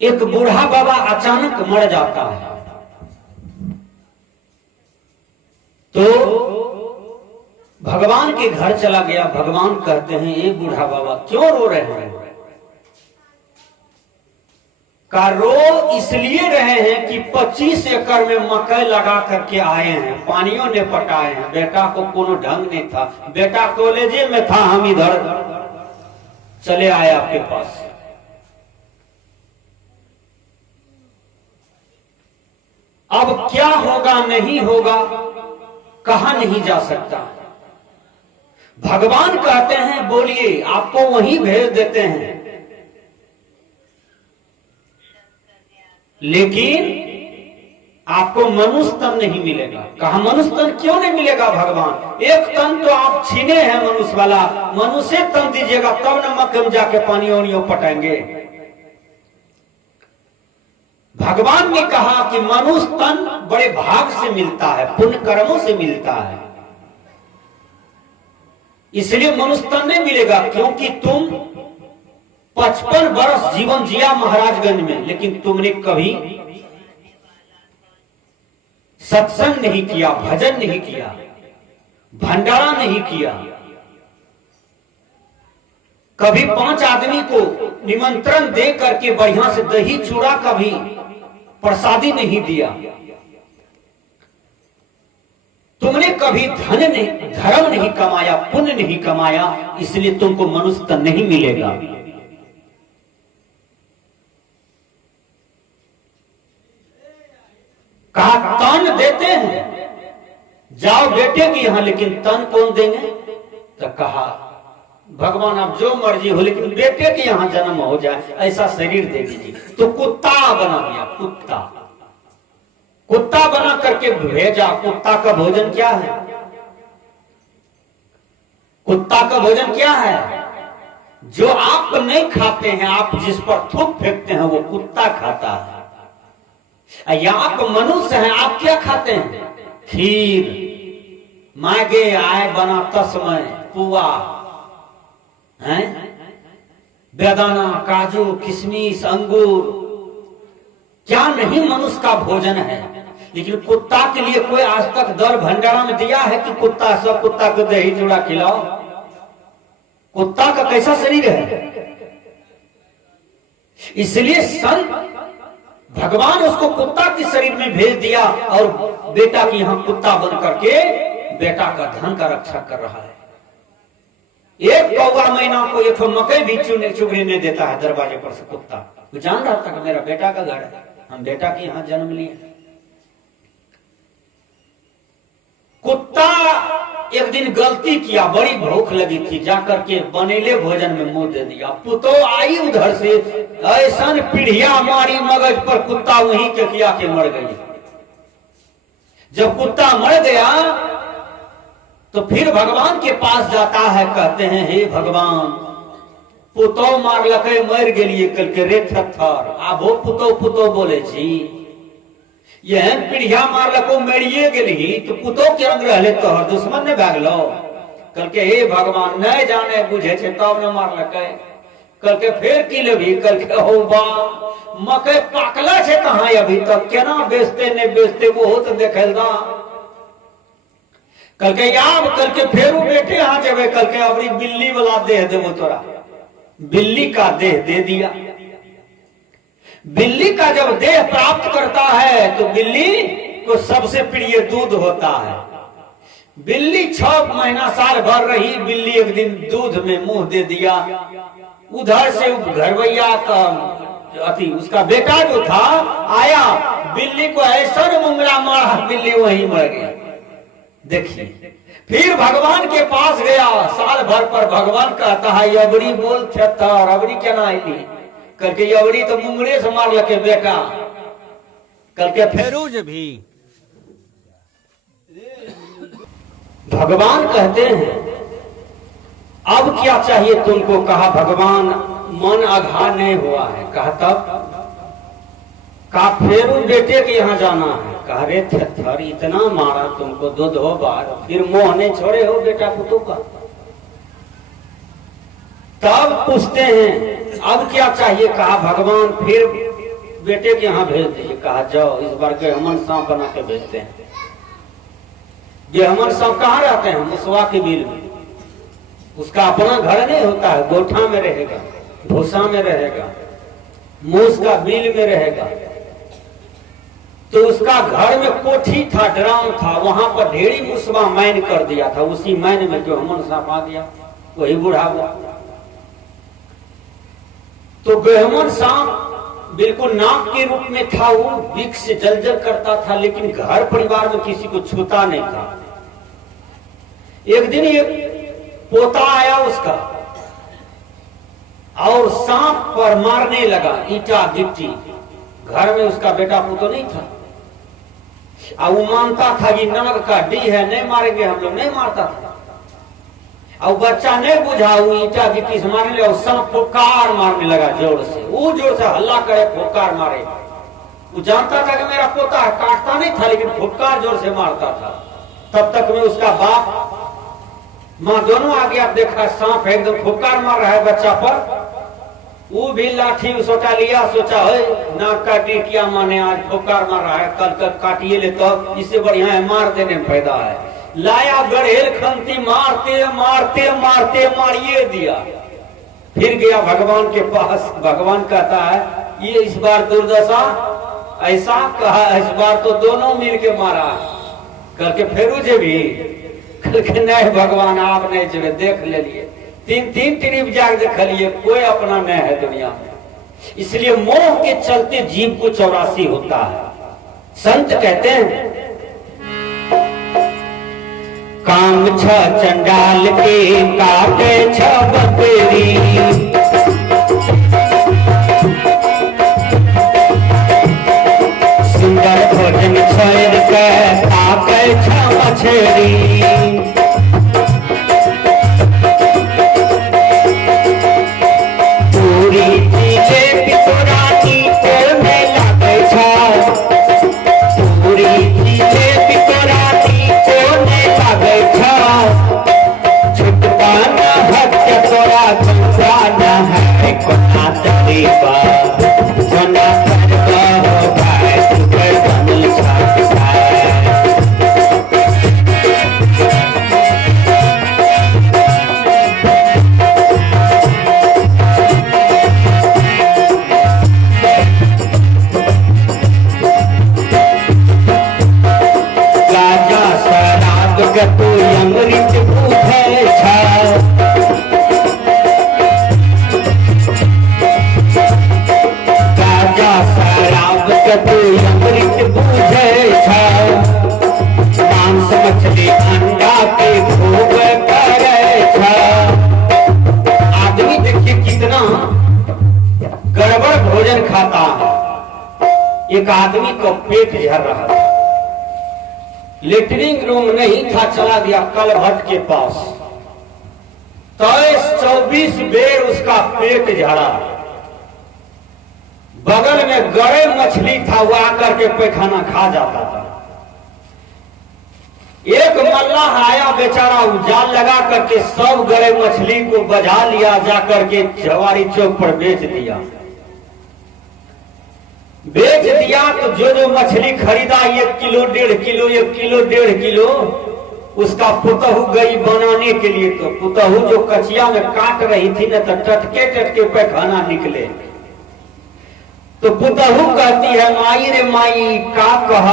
एक बूढ़ा बाबा अचानक मर जाता है तो भगवान के घर चला गया। भगवान कहते हैं, ये बूढ़ा बाबा क्यों रो रहे हैं? का रो इसलिए रहे हैं कि 25 एकड़ में मकई लगा करके आए हैं, पानियों ने पटाए हैं, बेटा को कोनो ढंग नहीं था, बेटा कॉलेजे में था, हम इधर चले आए आपके पास। अब क्या होगा नहीं होगा कहा नहीं जा सकता। भगवान कहते हैं बोलिए, आपको वहीं भेज देते हैं, लेकिन आपको मनुष्य तन नहीं मिलेगा। कहा मनुष्य तन क्यों नहीं मिलेगा? भगवान, एक तन तो आप छीने हैं मनुष्य वाला, मनुष्य तन दीजिएगा तब न मक्के में जाके पानी ओनियों पटाएंगे। भगवान ने कहा कि मनुष्य तन बड़े भाग से मिलता है, पुण्य कर्मों से मिलता है, इसलिए मनुष्य तन नहीं मिलेगा। क्योंकि तुम 55 वर्ष जीवन जिया महाराजगंज में, लेकिन तुमने कभी सत्संग नहीं किया, भजन नहीं किया, भंडारा नहीं किया, कभी 5 आदमी को निमंत्रण दे करके बढ़िया से दही चूड़ा का भी प्रसादी नहीं दिया, तुमने कभी धन नहीं, धर्म नहीं कमाया, पुण्य नहीं कमाया, इसलिए तुमको मनुष्य तन नहीं मिलेगा। कहा तन देते हैं, जाओ बेटे की यहां, लेकिन तन कौन देंगे? तो कहा भगवान आप जो मर्जी हो, लेकिन बेटे के यहां जन्म हो जाए ऐसा शरीर दे दीजिए। तो कुत्ता बना दिया, कुत्ता बना करके भेजा। कुत्ता का भोजन क्या है? कुत्ता का भोजन क्या है? जो आप नहीं खाते हैं, आप जिस पर थूक फेंकते हैं, वो कुत्ता खाता है। या आप मनुष्य हैं, आप क्या खाते हैं? खीर, मागे आए बना तस्मय, पुआ है, बेदाना, काजू, किशमिश, अंगूर, क्या नहीं मनुष्य का भोजन है। लेकिन कुत्ता के लिए कोई आज तक दर भंडारा में दिया है कि कुत्ता सब कुत्ता को दही चूड़ा खिलाओ? कुत्ता का कैसा शरीर है? इसलिए संत भगवान उसको कुत्ता के शरीर में भेज दिया और बेटा की यहां कुत्ता बन करके बेटा का धन का रक्षा कर रहा है। एक कौवा महीना को एक मकई भी चुगने देता है दरवाजे पर से कुत्ता। वो जान रहा था कि मेरा बेटा का घर है, हम बेटा के यहां जन्म लिए। कुत्ता एक दिन गलती किया, बड़ी भूख लगी थी, जाकर के बनेले भोजन में मुंह दे दिया। पुतो आई उधर से, ऐसा पीढ़िया मारी मगज पर, कुत्ता वहीं के किया के मर गई। जब कुत्ता मर गया तो फिर भगवान के पास जाता है, कहते हैं हे भगवान, पुतो मार लके मर गेलिए कल के रे थर, आबो पुतो पुतो बोले छी, यह पीढ़िया मार लको मेरिए गेली तो पुतो के रंग रहले तोहर दुश्मन ने भाग लो। कल के हे भगवान नहीं जाने बुझे छे तब न मार लके। कल के फिर की लेभी, कल के हो बा मकई पाकला छे कहां अभी तक, केना बेचते ने बेचते वो तो देखेल दा। कल के याब, कल के फेरू बेटे यहां जेबे, कल के अबरी बिल्ली वाला देह देबो तोरा। बिल्ली का देह दे दिया। बिल्ली का जब देह प्राप्त करता है तो बिल्ली को सबसे प्रिय दूध होता है। बिल्ली 6 महीना साल भर रही, बिल्ली एक दिन दूध में मुंह दे दिया। उधर से घरवैया का अति उसका बेटा जो था आया, बिल्ली को ऐसा मुंगला मारा, बिल्ली वहीं मर गया। देखिए, फिर भगवान के पास गया, साल भर पर भगवान कहता है अबरी बोल था, अबरी क्या ना आई कल के अबरी तो मुंगरे से मार लगे बेटा। कल के फेरूज भी भगवान कहते हैं अब क्या चाहिए तुमको? कहा भगवान मन आघात नहीं हुआ है। कहा तब? कहा फेरू बेटे के यहाँ जाना है। कहा रे थर इतना मारा तुमको, दो बार, फिर मोह नहीं छोड़े हो बेटा पुतों का। तब पूछते हैं अब क्या चाहिए? कहा भगवान फिर बेटे के यहाँ भेज दीजिए। कहा जाओ इस बार गेहमन सांप बना के भेजते हैं। गेहमन सांप कहाँ रहते हैं? मुसवा के बिल में। उसका अपना घर नहीं होता है, गोठा में रहेगा, भूसा में रहेगा, मूस का बिल में रहेगा। तो उसका घर में कोठी था, ड्राम था, वहां पर ढेरी मुसवा मैन कर दिया था। उसी मैन में गेहमन सांप आ गया, वही बूढ़ा हुआ। तो गेहमन सांप बिल्कुल नाग के रूप में था, वो विष से जलजल करता था, लेकिन घर परिवार में किसी को छूता नहीं था। एक दिन ये पोता आया उसका और सांप पर मारने लगा, ईटा गिट्टी। घर में उसका बेटा पुतो नहीं था, और वो मानता था कि नमक का डी है, नहीं मारेंगे हम लोग, नहीं मारता था। और बच्चा नहीं बुझा, वो ईटा गिट्टी से मारने लगा। सांप फुटकार मारने लगा जोर से, वो जोर से हल्ला करे, फुटकार मारे। वो जानता था कि मेरा पोता है, काटता नहीं था, लेकिन फुटकार जोर से मारता था। तब तक में उसका बाप माँ दोनों आ गया, देखा सांप एकदम फुटकार मार रहा है बच्चा पर। वो भी लाठी सोटा लिया, सोचा नाक का टिकिया माने आज फुटकार मार रहा है, कल काटिए ले, तो इससे बढ़िया है मार देने में फायदा है। लाया गड़ेल खंती, मारते मारते मारते मारिए दिया। फिर गया भगवान के पास। भगवान कहता है ये इस बार दुर्दशा ऐसा कहा, इस बार तो दोनों मिल के मारा। करके फेरू जे भी नहीं भगवान आप नहीं चले, देख ले लिए, तीन ट्रिप जाग देख लिए, कोई अपना नहीं है दुनिया में। इसलिए मोह के चलते जीव को 84 होता है। संत कहते हैं काम छ चंडाल के काटे छ बकरी, सुंदर भोजन छोड़ के काटे छ मछली। पूरी जिलेबी तोरानी कोने लागे छ, पूरी जिलेबी तोरानी कोने लागे छ। छुटकाना भक्त तोरा छुटकाना है कोना तरीका, सोना करवा हो भाई तुझे बनल छाता है। तू अमृत भूखे छा, गाजा शराब के तू अमृत भूखे छा। मांस मछली अंडा के भोग करे छा। आदमी देखिए कितना गड़बड़ भोजन खाता है। एक आदमी को पेट झड़ रहा था, लेटरिंग रूम नहीं था, चला गया कलभट के पास। 23-24 बेर उसका पेट झड़ा। बगल में गड़े मछली था, वो आकर के पैखाना खा जाता था। एक मल्लाह आया बेचारा, जाल लगा करके सब गड़े मछली को बजा लिया, जाकर के जवारी चौक पर बेच दिया। बेच दिया तो जो मछली खरीदा 1 किलो 1.5 किलो 1 किलो 1.5 किलो, उसका पुतहू गई बनाने के लिए। तो पुतहू जो कचिया में काट रही थी ना, तो टटके टटके पैखाना निकले। तो पुतहू कहती है माई रे माई का कह,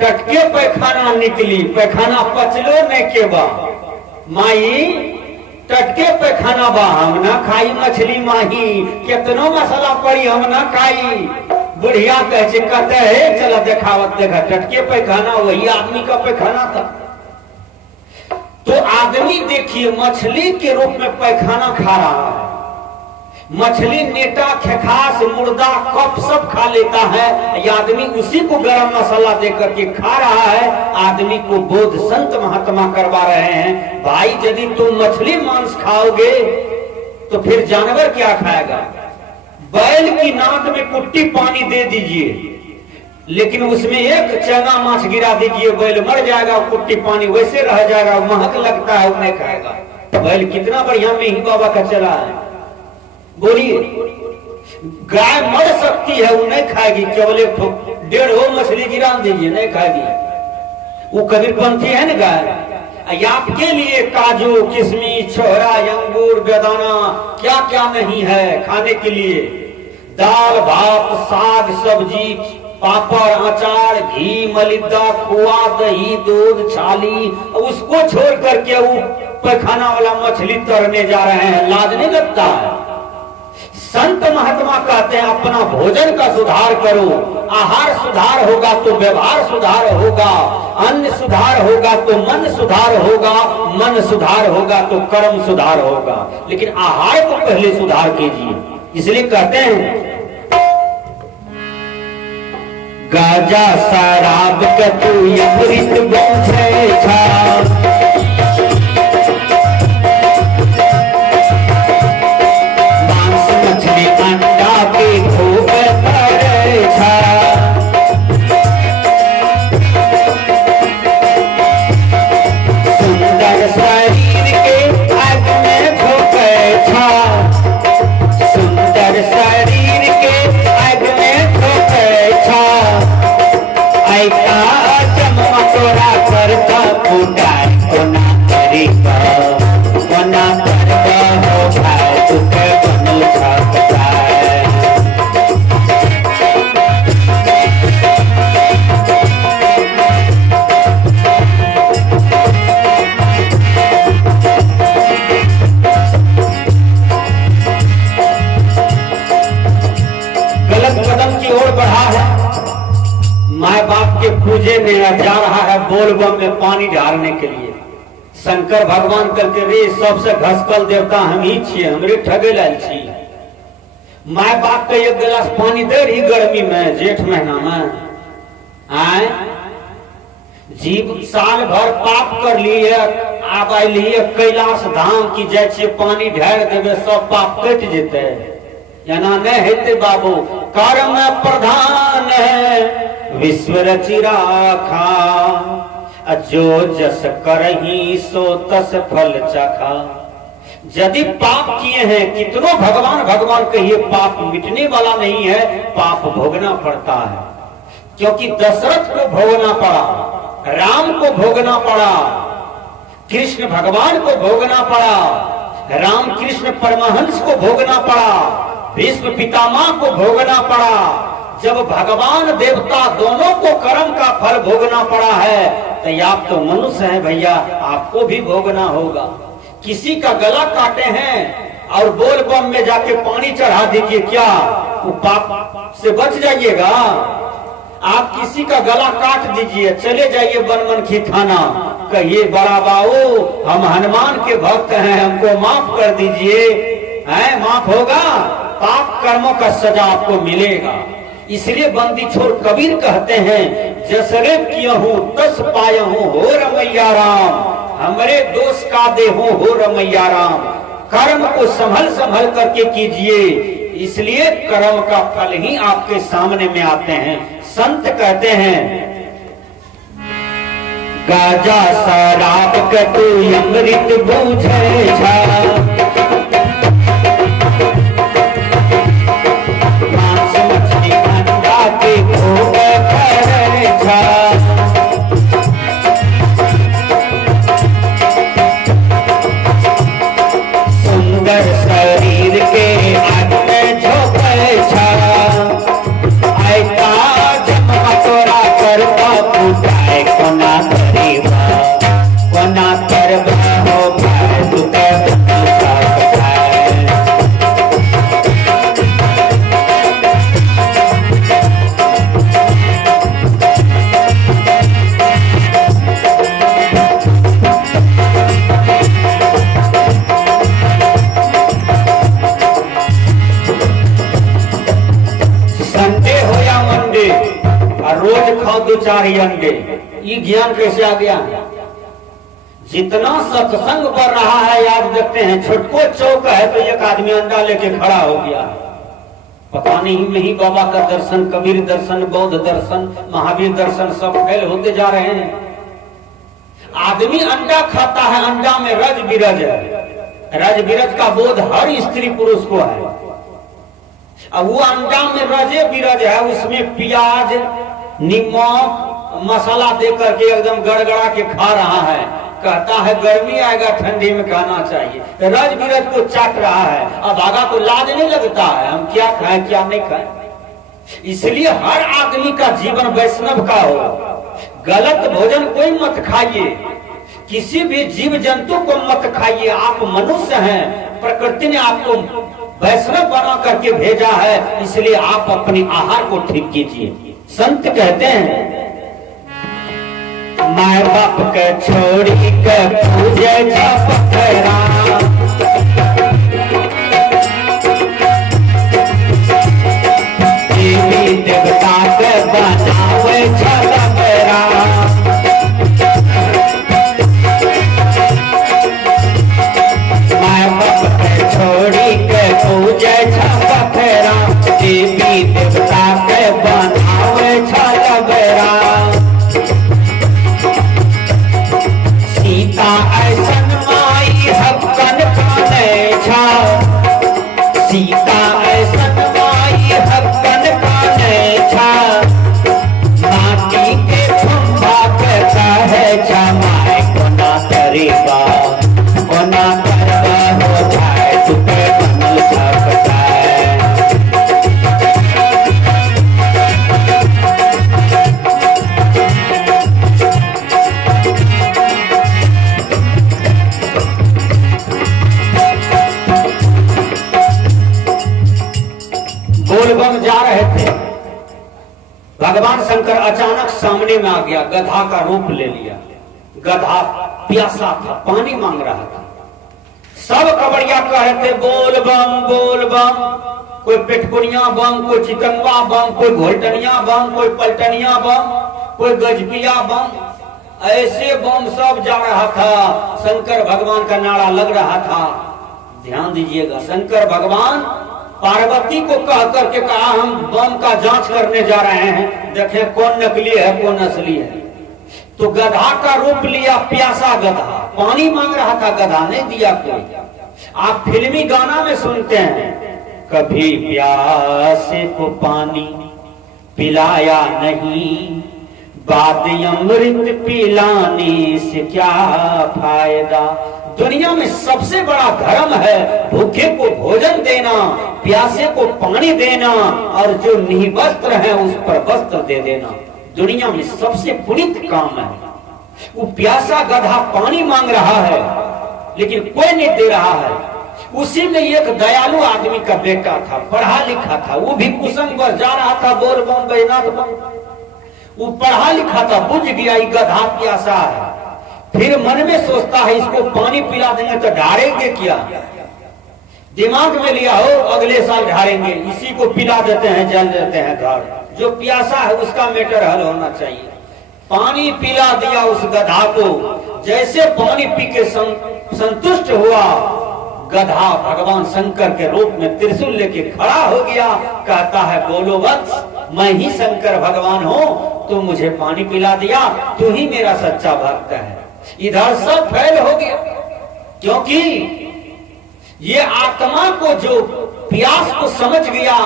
टटके पैखाना निकली, पैखाना पचलो नहीं के बा। माई टटके पैखाना बा, हम ना खाई मछली माही, कितनो मसाला पड़ी हम ना खाई। बुढ़िया कहते है चला देखावत देखा, टटके पैखाना वही आदमी का पैखाना था। तो आदमी देखिए मछली के रूप में पैखाना खा रहा है। मछली नेटा खेखास मुर्दा कप सब खा लेता है, ये आदमी उसी को गरम मसाला देकर के खा रहा है। आदमी को बोध संत महात्मा करवा रहे हैं, भाई यदि तुम मछली मांस खाओगे तो फिर जानवर क्या खाएगा। बैल की नाक में कुट्टी पानी दे दीजिए, लेकिन उसमें एक चना माछ गिरा दीजिए, बैल मर जाएगा, कुट्टी पानी वैसे रह जाएगा, महक लगता है, वो नहीं खाएगा। बैल कितना बढ़िया में ही बाबा का चला है। बोलिए गाय मर सकती भक्ति है वो नहीं खाएगी, केवल एक 1.5 मछली गिरा दीजिए नहीं खाएगी। वो कबीरपंथी है ना गाय। आपके लिए काजू किशमिश छोहरा अंगूर बेदाना क्या क्या नहीं है खाने के लिए। दाल भात साग सब्जी पापड़ अचार घी मलिदा खोआ दही दूध छाली, उसको छोड़ करके वो पैखाना वाला मछली तरने जा रहे हैं। लाज नहीं लगता है। संत महात्मा कहते हैं अपना भोजन का सुधार करो। आहार सुधार होगा तो व्यवहार सुधार होगा, अन्न सुधार होगा तो मन सुधार होगा, मन सुधार होगा तो कर्म सुधार होगा। लेकिन आहार को पहले सुधार कीजिए। इसलिए कहते हैं गाजा शराब का तू अमृत बूझे छा, मांस मछली अंडा के भोग करे छा, सुंदर शरीर के आग में झोंके छा, सुंदर शरीर के आग में झोंके छा, ऐका जन्म तोरा करता फूटाय कोना करीबा, कोना करबा हो भाई तुके बनल छाय। गलत कदम की ओर बढ़ा है। माँ बाप के पूजे में जा रहा है बोलबम में पानी ढालने के लिए। शंकर भगवान करके रे सबसे घसकल देवता हम ही छिए, हमरे ठगे लाल छी। माँ बाप के एक गिलास पानी दे रही गर्मी में जेठ महीना में आए जीव साल भर पाप कर लिए आब लिए कैलाश धाम की जैसे पानी ढार देवे सब पाप कट जेते। एना नहीं हेते बाबू। कर्म प्रधान है विश्व रचि राखा, जो जस करही सो तस फल चखा। यदि पाप किए हैं कितनों भगवान भगवान कहिए पाप मिटने वाला नहीं है, पाप भोगना पड़ता है। क्योंकि दशरथ को भोगना पड़ा, राम को भोगना पड़ा, कृष्ण भगवान को भोगना पड़ा, राम कृष्ण परमहंस को भोगना पड़ा, भीष्म पितामह को भोगना पड़ा। जब भगवान देवता दोनों को कर्म का फल भोगना पड़ा है तो आप तो मनुष्य हैं भैया, आपको भी भोगना होगा। किसी का गला काटे हैं और बोल बम में जाके पानी चढ़ा दीजिए, क्या वो पाप से बच जाइएगा? आप किसी का गला काट दीजिए, चले जाइए बनमनखी थाना, कहिए बड़ा बाबू हम हनुमान के भक्त हैं, हमको माफ कर दीजिए, है माफ होगा। पाप कर्मों का सजा आपको मिलेगा। इसलिए बंदी छोड़ कबीर कहते हैं जसरे किया हूँ तस पाया हूँ हो रमैया राम, हमरे दोष का दे हो रमैया राम। कर्म को संभल संभल करके कीजिए, इसलिए कर्म का फल ही आपके सामने में आते हैं। संत कहते हैं गाजा शराब कटु अमृत बूझे छा, सुंदर शरीर के आग में झोंके छा, ऐसा जन्म तोरा करता फूटाय कोना करीबा, कोना करबा हो भाई तुके बनल छाय। रोज खाओ 2-4 अंडे, ये ज्ञान कैसे आ गया? जितना सत्संग बढ़ रहा है आज देखते हैं छोटको चौक है तो एक आदमी अंडा लेके खड़ा हो गया। पता नहीं में ही बाबा का दर्शन, कबीर दर्शन, बौद्ध दर्शन, महावीर दर्शन सब फेल होते जा रहे हैं। आदमी अंडा खाता है, अंडा में रज बिरज है। रज बिरज का बोध हर स्त्री पुरुष को है। अब वो अंडा में रजे बिरज है, उसमें प्याज नमक मसाला दे करके एकदम गड़गड़ा के खा रहा है, कहता है गर्मी आएगा ठंडी में खाना चाहिए, रज बिरज को चाट रहा है। अब आगा को लाज नहीं लगता है हम क्या खाएं क्या नहीं खाएं। इसलिए हर आदमी का जीवन वैष्णव का हो। गलत भोजन कोई मत खाइए, किसी भी जीव जंतु को मत खाइए। आप मनुष्य हैं, प्रकृति ने आपको वैष्णव बना करके भेजा है, इसलिए आप अपने आहार को ठीक कीजिए। संत कहते हैं माय बाप के छोड़ी के पूजे पथरा, देवी देवता के बनावे छलबरा, माय बाप के छोड़ी के पूजे पथरा, देवी देवता के बनावे छलबरा। सीता ऐसन माई हक्कन काने छा, सीता ऐसन माई हक्कन काने छा, माटी के खंभा के कहे जमाए कोना करेगा, कोना करवा हो जाए तुपे बनल सकता है। बोलबम जा रहे थे, भगवान शंकर अचानक सामने में आ गया, गधा का रूप ले लिया। गधा प्यासा था, पानी मांग रहा था। सब कबड़िया कह रहे थे बोल बम बोल बम, कोई पेटकुनिया बम, कोई चिकनवा बम, कोई घोलटनिया बम, कोई पलटनिया बम, कोई गजपिया बम, ऐसे बम सब जा रहा था। शंकर भगवान का नारा लग रहा था। ध्यान दीजिएगा, शंकर भगवान पार्वती को कह करके कहा हम बम का जांच करने जा रहे हैं, देखें कौन नकली है कौन असली है। तो गधा का रूप लिया, प्यासा गधा, पानी मांग रहा था, गधा नहीं दिया कोई। आप फिल्मी गाना में सुनते हैं, कभी प्यासे को पानी पिलाया नहीं, बाद अमृत पिलाने से क्या फायदा। दुनिया में सबसे बड़ा धर्म है भूखे को भोजन देना, प्यासे को पानी देना, और जो निवस्त्र है उस पर वस्त्र दे देना। दुनिया में सबसे पुनीत काम है। वो प्यासा गधा पानी मांग रहा है लेकिन कोई नहीं दे रहा है। उसी में एक दयालु आदमी का बेटा था, पढ़ा लिखा था, वो भी कुसंग पर जा रहा था, बोल बम बैनाथ बम। वो पढ़ा लिखा था, बुझ गया ये गधा प्यासा है। फिर मन में सोचता है इसको पानी पिला देंगे तो ढारेंगे क्या, दिमाग में लिया हो अगले साल ढारेंगे, इसी को पिला देते हैं, जल देते हैं घर। जो प्यासा है उसका मैटर हल होना चाहिए। पानी पिला दिया उस गधा को। जैसे पानी पी के संतुष्ट हुआ, गधा भगवान शंकर के रूप में त्रिशूल लेके खड़ा हो गया। कहता है बोलो वत्स, मैं ही शंकर भगवान हूँ, तू मुझे पानी पिला दिया, तू ही मेरा सच्चा भक्त है। इधर सब फैल हो गया, क्योंकि ये आत्मा को जो प्यास को समझ गया,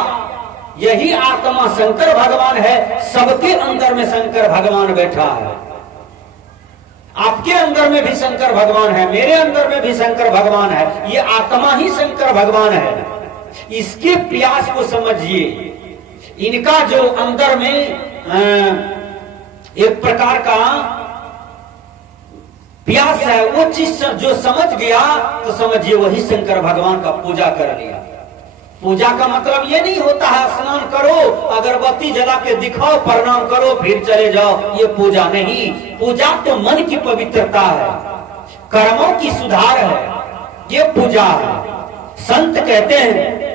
यही आत्मा शंकर भगवान है। सबके अंदर में शंकर भगवान बैठा है। आपके अंदर में भी शंकर भगवान है, मेरे अंदर में भी शंकर भगवान है। ये आत्मा ही शंकर भगवान है। इसके प्यास को समझिए। इनका जो अंदर में एक प्रकार का प्यास है, वो चीज जो समझ गया तो समझिए वही शंकर भगवान का पूजा कर लिया। पूजा का मतलब ये नहीं होता है स्नान करो, अगरबत्ती जला के दिखाओ, प्रणाम करो, फिर चले जाओ, ये पूजा नहीं। पूजा तो मन की पवित्रता है, कर्मों की सुधार है, ये पूजा है। संत कहते हैं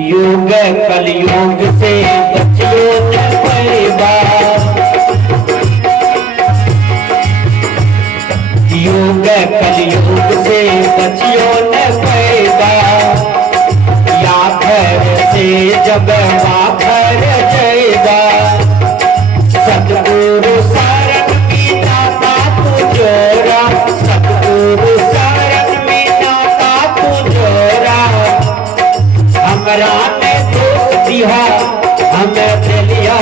योग कलयुग से बचियो न परिवार, योग कलयुग से बचियो न परिवार, या घर से जब वाखर जाएगा, सतगुरु शरण में नाता तू जोरा, सतगुरु शरण में नाता तू जोरा, हमरा ने दोष दिया हमें दिलिया